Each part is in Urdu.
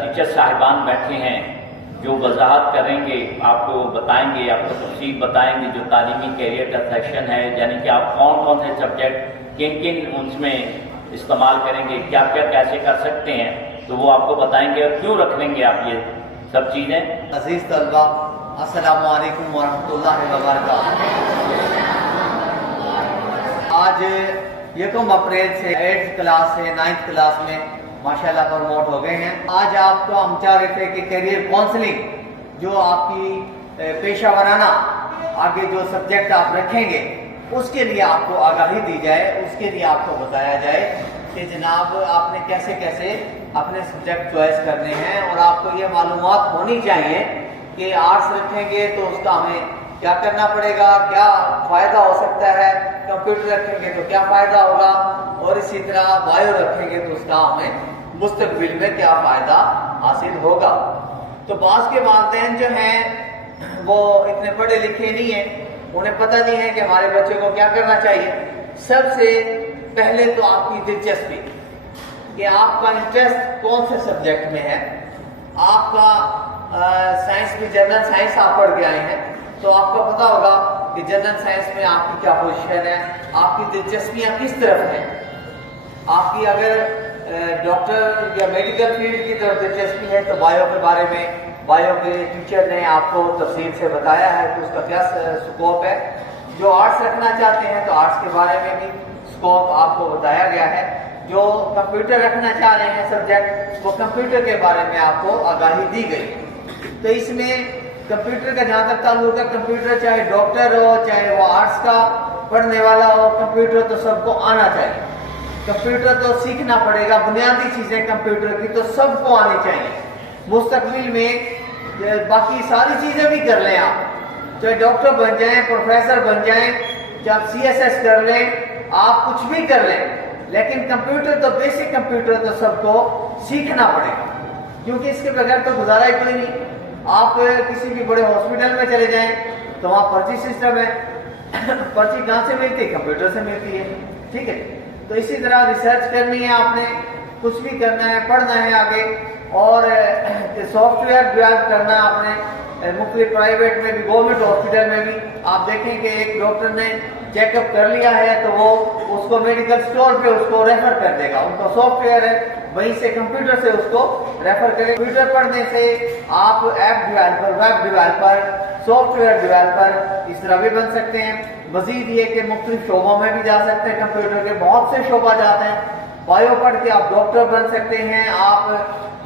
ٹیچر صاحبان بیٹھے ہیں جو وضاحت کریں گے، آپ کو بتائیں گے، آپ کو تفصیل بتائیں گے جو تعلیمی کیریئر کا سیکشن ہے، یعنی کہ آپ کون کون سے سبجیکٹ کن کن ان میں استعمال کریں گے، کیا کیا کیسے کر سکتے ہیں، تو وہ آپ کو بتائیں گے اور کیوں رکھ لیں گے آپ یہ سب چیزیں۔ عزیز طلبہ، السلام علیکم ورحمۃ اللہ وبرکاتہ۔ آج 1 اپریل سے 8th کلاس سے 9th کلاس میں ماشاءاللہ پروموٹ ہو گئے ہیں۔ آج آپ کو ہم چاہ رہے تھے کہ کیریئر کاؤنسلنگ جو آپ کی پیشہ ورانہ آگے جو سبجیکٹ آپ رکھیں گے اس کے لیے آپ کو آگاہی دی جائے، اس کے لیے آپ کو بتایا جائے کہ جناب آپ نے کیسے کیسے اپنے سبجیکٹ چوائس کرنے ہیں، اور آپ کو یہ معلومات ہونی چاہیے کہ آرٹس رکھیں گے تو اس کا ہمیں کیا کرنا پڑے گا، کیا فائدہ ہو سکتا ہے، کمپیوٹر رکھیں گے تو کیا فائدہ ہوگا، اور اسی طرح بایو رکھیں گے تو اس کا ہمیں مستقبل میں کیا فائدہ حاصل ہوگا۔ تو بعض کے والدین جو ہیں وہ اتنے پڑھے لکھے نہیں ہیں، انہیں پتہ نہیں ہے کہ ہمارے بچے کو کیا کرنا چاہیے۔ سب سے پہلے تو آپ کی دلچسپی کہ آپ کا انٹرسٹ کون سے سبجیکٹ میں ہے۔ آپ کا سائنس میں جنرل سائنس آپ پڑھ کے آئے ہیں تو آپ کو پتا ہوگا کہ جنرل سائنس میں آپ کی کیا پوزیشن ہے، آپ کی دلچسپیاں کس طرف ہیں۔ آپ کی اگر ڈاکٹر یا میڈیکل فیلڈ کی طرف دلچسپی ہے تو بایو کے بارے میں بایو کے ٹیچر نے آپ کو تفصیل سے بتایا ہے کہ اس کا کیا سکوپ ہے۔ جو آرٹس رکھنا چاہتے ہیں تو آرٹس کے بارے میں بھی سکوپ آپ کو بتایا گیا ہے۔ جو کمپیوٹر رکھنا چاہ رہے ہیں سبجیکٹ، وہ کمپیوٹر کے بارے میں آپ کو آگاہی دی گئی۔ تو اس میں کمپیوٹر کا جہاں تک تعلق ہے، کمپیوٹر چاہے ڈاکٹر ہو چاہے وہ آرٹس کا پڑھنے والا ہو، کمپیوٹر تو سب کو آنا چاہیے۔ کمپیوٹر تو سیکھنا پڑے گا، بنیادی چیزیں کمپیوٹر کی تو سب کو آنی چاہیے۔ مستقبل میں باقی ساری چیزیں بھی کر لیں، آپ چاہے ڈاکٹر بن جائیں، پروفیسر بن جائیں، چاہے CSS کر لیں، آپ کچھ بھی کر لیں، لیکن کمپیوٹر تو بیسک کمپیوٹر تو سب کو سیکھنا پڑے گا، کیونکہ اس کے بغیر تو گزارا ہی کوئی نہیں۔ آپ کسی بھی بڑے ہاسپٹل میں چلے جائیں تو وہاں پرچی سسٹم ہے، پرچی کہاں سے ملتی ہے؟ کمپیوٹر سے ملتی ہے، ٹھیک ہے۔ تو اسی طرح ریسرچ کرنی ہے، آپ نے کچھ بھی کرنا ہے، پڑھنا ہے آگے، اور سافٹ ویئر ڈیولپ کرنا آپ نے مختلف پرائیویٹ میں بھی، گورنمنٹ ہاسپٹل میں بھی۔ آپ دیکھیں کہ ایک ڈاکٹر نے چیک اپ کر لیا ہے تو وہ اس کو میڈیکل اسٹور پہ اس کو ریفر کر دے گا، ان کا سافٹ ویئر ہے، وہیں سے کمپیوٹر سے اس کو ریفر کرے۔ کمپیوٹر پڑھنے سے آپ app developer, web developer, software developer اس طرح بھی بن سکتے ہیں۔ مزید یہ کہ مختلف شعبوں میں بھی جا سکتے ہیں، کمپیوٹر کے بہت سے شعبہ جاتے ہیں۔ بایو پڑھ کے آپ ڈاکٹر بن سکتے ہیں، آپ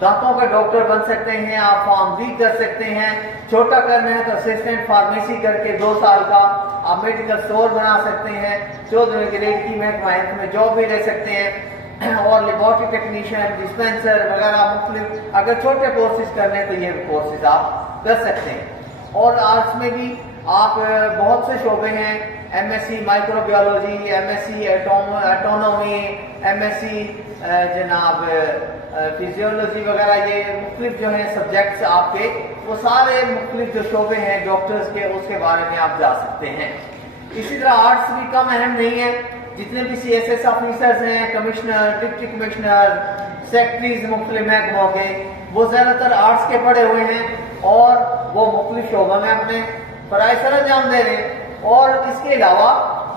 دانتوں کا ڈاکٹر بن سکتے ہیں، آپ فارمیسی کر سکتے ہیں، چھوٹا کرنا ہے تو اسسٹنٹ فارمیسی کر کے 2 سال کا آپ میڈیکل اسٹور بنا سکتے ہیں، 14ویں گریڈ کی محکمہ ہیلتھ میں جاب بھی لے سکتے ہیں، اور لیبارٹری ٹیکنیشین، ڈسپینسر وغیرہ مختلف اگر چھوٹے کورسز کرنے تو یہ کورسز آپ کر سکتے ہیں۔ اور آرٹس میں بھی آپ بہت سے شعبے ہیں، MSc micro biology, MSc ایٹونومی، MSc جناب فزیولوجی وغیرہ، یہ مختلف جو ہیں سبجیکٹس آپ کے، وہ سارے مختلف جو شعبے ہیں ڈاکٹرز کے، اس کے بارے میں آپ جا سکتے ہیں۔ اسی طرح آرٹس بھی کم اہم نہیں ہے، جتنے بھی CSS آفیسرز ہیں، کمشنر، ڈپٹی کمشنر، سیکٹریز مختلف محکموں کے، وہ زیادہ تر آرٹس کے پڑھے ہوئے ہیں، اور وہ مختلف شعبوں میں اپنے فرائض سر انجام دے رہے ہیں۔ اور اس کے علاوہ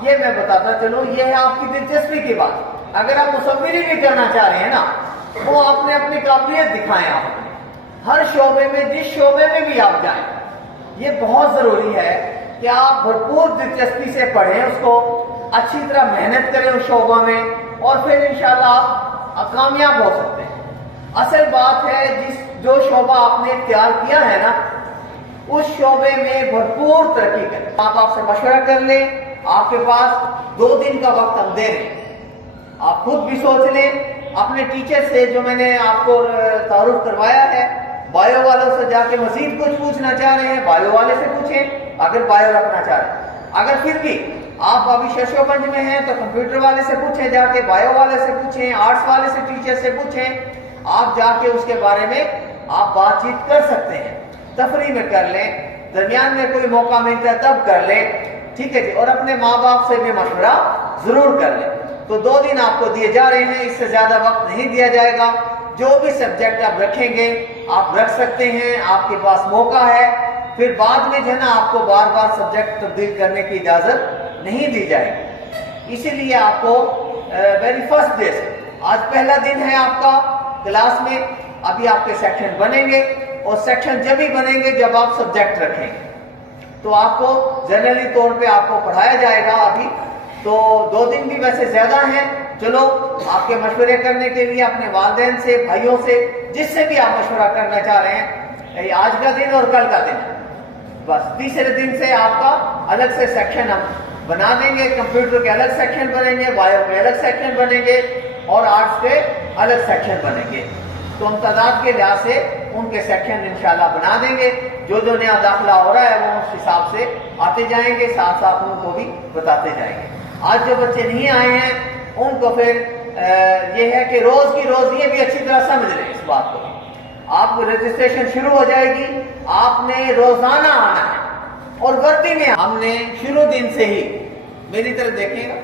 یہ میں بتاتا چلوں، یہ ہے آپ کی دلچسپی کی بات۔ اگر آپ مصوری بھی کرنا چاہ رہے ہیں نا، وہ آپ نے اپنی قابلیت دکھائیں، آپ ہر شعبے میں، جس شعبے میں بھی آپ جائیں، یہ بہت ضروری ہے کہ آپ بھرپور دلچسپی سے پڑھیں، اس کو اچھی طرح محنت کریں اس شعبوں میں، اور پھر انشاءاللہ آپ کامیاب ہو سکتے ہیں۔ اصل بات ہے جو شعبہ آپ نے اختیار کیا ہے نا، اس شعبے میں بھرپور ترقی کریں۔ آپ سے مشورہ کر لیں، آپ کے پاس 2 دن کا وقت ہم دے رہے ہیں، آپ خود بھی سوچ لیں، اپنے ٹیچر سے جو میں نے آپ کو تعارف کروایا ہے، بایو والوں سے جا کے مزید کچھ پوچھنا چاہ رہے ہیں، بایو والے سے پوچھیں اگر بایو رکھنا چاہ رہے ہیں۔ اگر پھر بھی آپ ابھی ششوپنج میں ہیں تو کمپیوٹر والے سے پوچھیں جا کے, بایو والے سے پوچھیں, آرٹس والے سے, ٹیچر سے پوچھیں, آپ جا کے اس کے بارے میں آپ بات چیت کر سکتے ہیں, تفریح میں کر لیں, درمیان میں کوئی موقع ملتا ہے تب کر لیں, ٹھیک ہے جی. اور اپنے ماں باپ سے بھی مشورہ ضرور کر لیں. تو 2 دن آپ کو دیے جا رہے ہیں, اس سے زیادہ وقت نہیں دیا جائے گا. جو بھی سبجیکٹ آپ رکھیں گے آپ رکھ سکتے ہیں, آپ کے پاس موقع ہے. پھر بعد میں جو ہے نا آپ کو بار بار سبجیکٹ تبدیل کرنے کی اجازت نہیں دی جائے گی. اسی لیے آپ کو ویری فرسٹ ڈے سے, آج پہلا دن ہے آپ کا کلاس میں, ابھی آپ کے سیکشن بنیں گے, اور سیکشن جب ہی بنیں گے جب آپ سبجیکٹ رکھیں گے. تو آپ کو جنرلی طور پہ آپ کو پڑھایا جائے گا. ابھی تو 2 دن بھی ویسے زیادہ ہیں, چلو آپ کے مشورے کرنے کے لیے اپنے والدین سے, بھائیوں سے, جس سے بھی آپ مشورہ کرنا چاہ رہے ہیں, آج کا دن اور کل کا دن, بس تیسرے دن سے آپ کا الگ سے سیکشن ہم بنا دیں گے. کمپیوٹر کے الگ سیکشن بنیں گے, بایو کے الگ سیکشن بنیں گے, اور آرٹس کے الگ سیکشن بنیں گے. تو ہم تعداد کے لحاظ سے ان کے سیکشن انشاءاللہ بنا دیں گے. جو نیا داخلہ ہو رہا ہے وہ اس حساب سے آتے جائیں گے, ساتھ ساتھ ان کو بھی بتاتے جائیں گے. آج جو بچے نہیں آئے ہیں ان کو پھر یہ ہے کہ روز کی روز یہ بھی اچھی طرح سمجھ لیں اس بات کو. آپ کو رجسٹریشن شروع ہو جائے گی, آپ نے روزانہ آنا ہے. اور وردی میں ہم نے شروع دن سے ہی, میری طرف دیکھیں گا,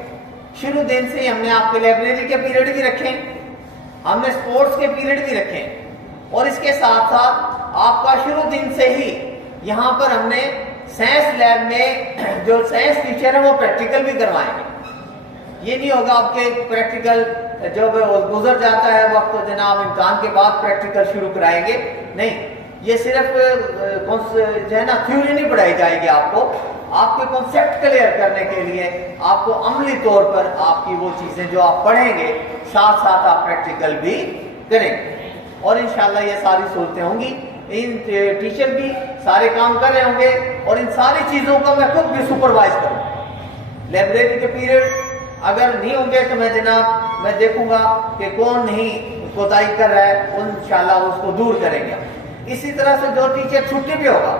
شروع دن سے ہی ہم نے آپ کے لائبریری کے پیریڈ بھی رکھے, ہم نے سپورٹس کے پیریڈ بھی رکھے, اور اس کے ساتھ ساتھ آپ کا شروع دن سے ہی یہاں پر ہم نے سائنس لیب میں جو سائنس ٹیچر ہیں وہ پریکٹیکل بھی کروائیں گے. یہ نہیں ہوگا آپ کے پریکٹیکل جب گزر جاتا ہے وقت تو جناب امتحان کے بعد پریکٹیکل شروع کرائیں گے, نہیں. یہ صرف جو ہے نا تھیوری نہیں پڑھائی جائے گی آپ کو, آپ کے کنسیپٹ کلیئر کرنے کے لیے آپ کو عملی طور پر آپ کی وہ چیزیں جو آپ پڑھیں گے ساتھ ساتھ آپ پریکٹیکل بھی کریں گے. اور انشاءاللہ یہ ساری صورتیں ہوں گی. ان ٹیچر بھی سارے کام کر رہے ہوں گے, اور ان ساری چیزوں کو میں خود بھی سپروائز کروں گا. لائبریری کے پیریڈ اگر نہیں ہوں گے تو میں جناب میں دیکھوں گا کہ کون نہیں کوتاہی کر رہا ہے, انشاءاللہ اس کو دور کریں گے. اسی طرح سے جو ٹیچر چھٹی پہ ہوگا,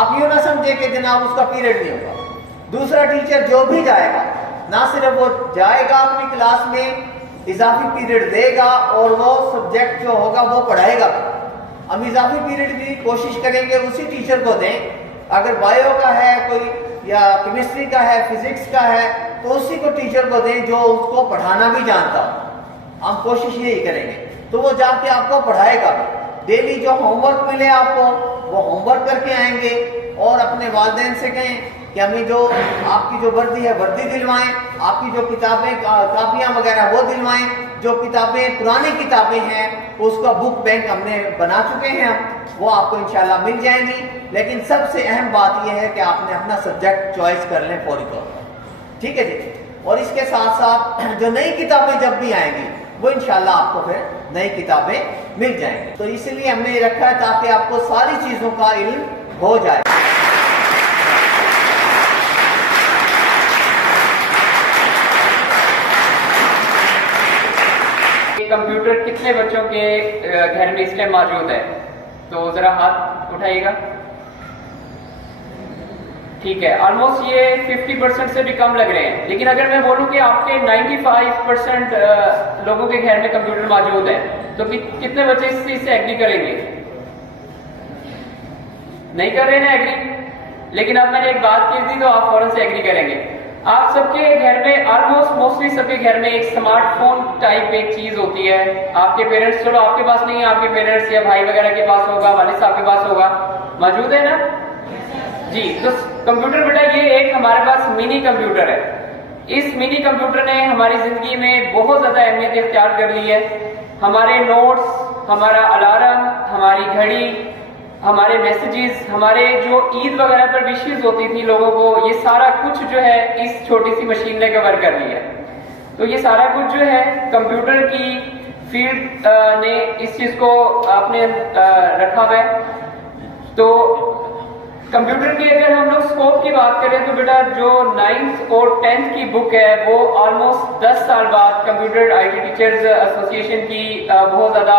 آپ یوں نہ سمجھیں کہ جناب اس کا پیریڈ نہیں ہوگا. دوسرا ٹیچر جو بھی جائے گا, نہ صرف وہ جائے گا اپنی کلاس میں, اضافی پیریڈ دے گا, اور وہ سبجیکٹ جو ہوگا وہ پڑھائے گا. ہم اضافی پیریڈ بھی کوشش کریں گے اسی ٹیچر کو دیں. اگر بایو کا ہے کوئی, یا کیمسٹری کا ہے, فزکس کا ہے, تو اسی کو ٹیچر کو دیں جو اس کو پڑھانا بھی جانتا ہو. ہم کوشش یہی کریں گے. تو وہ جا کے آپ کو پڑھائے گا. ڈیلی جو ہوم ورک ملے آپ کو وہ ہوم ورک کر کے آئیں گے, اور اپنے والدین سے کہیں کہ ہمیں جو آپ کی جو وردی ہے وردی دلوائیں, آپ کی جو کتابیں کاپیاں وغیرہ وہ دلوائیں. جو کتابیں پرانی کتابیں ہیں اس کا بک بینک ہم نے بنا چکے ہیں, وہ آپ کو انشاءاللہ مل جائیں گی. لیکن سب سے اہم بات یہ ہے کہ آپ نے اپنا سبجیکٹ چوائس کر لیں فوری طور پر, ٹھیک ہے جی. اور اس کے ساتھ ساتھ جو نئی کتابیں جب بھی آئیں گی وہ انشاءاللہ آپ کو پھر نئی کتابیں مل جائیں گی. تو اس لیے ہم نے یہ رکھا ہے تاکہ آپ کو ساری چیزوں کا علم ہو جائے. کمپیوٹر کتنے بچوں کے گھر میں اس ٹائم موجود ہے؟ تو ذرا ہاتھ اٹھائیے گا. ٹھیک ہے, آلموسٹ یہ 50% سے بھی کم لگ رہے ہیں. لیکن اگر میں بولوں کہ آپ کے 95% لوگوں کے گھر میں کمپیوٹر موجود ہے, تو کتنے بچے اس چیز سے ایگری کریں گے؟ نہیں کر رہے نا ایگری. لیکن اب میں نے ایک بات کی تھی تو آپ فوراً سے ایگری کریں گے. آپ سب کے گھر میں آلموسٹ موسٹلی سب کے گھر میں ایک اسمارٹ فون ٹائپ ایک چیز ہوتی ہے. آپ کے پیرنٹس, چلو آپ کے پاس نہیں ہے, آپ کے پیرنٹس یا بھائی وغیرہ کے پاس ہوگا, والد صاحب کے پاس ہوگا, موجود ہے نا جی. تو کمپیوٹر بیٹا یہ ایک ہمارے پاس منی کمپیوٹر ہے. اس منی کمپیوٹر نے ہماری زندگی میں بہت زیادہ اہمیت اختیار کر لی ہے. ہمارے نوٹس, ہمارا الارم, ہماری گھڑی, ہمارے میسیجز, ہمارے جو عید وغیرہ پر وشز ہوتی تھی لوگوں کو, یہ سارا کچھ جو ہے اس چھوٹی سی مشین نے کور کر لیا ہے. تو یہ سارا کچھ جو ہے کمپیوٹر کی فیلڈ نے اس چیز کو اپنے رکھا ہوا ہے. تو کمپیوٹر کی اگر ہم لوگ اسکوپ کی بات کریں تو بیٹا جو 9th اور 10th کی بک ہے وہ آلموسٹ 10 سال بعد computer I T teachers association کی بہت زیادہ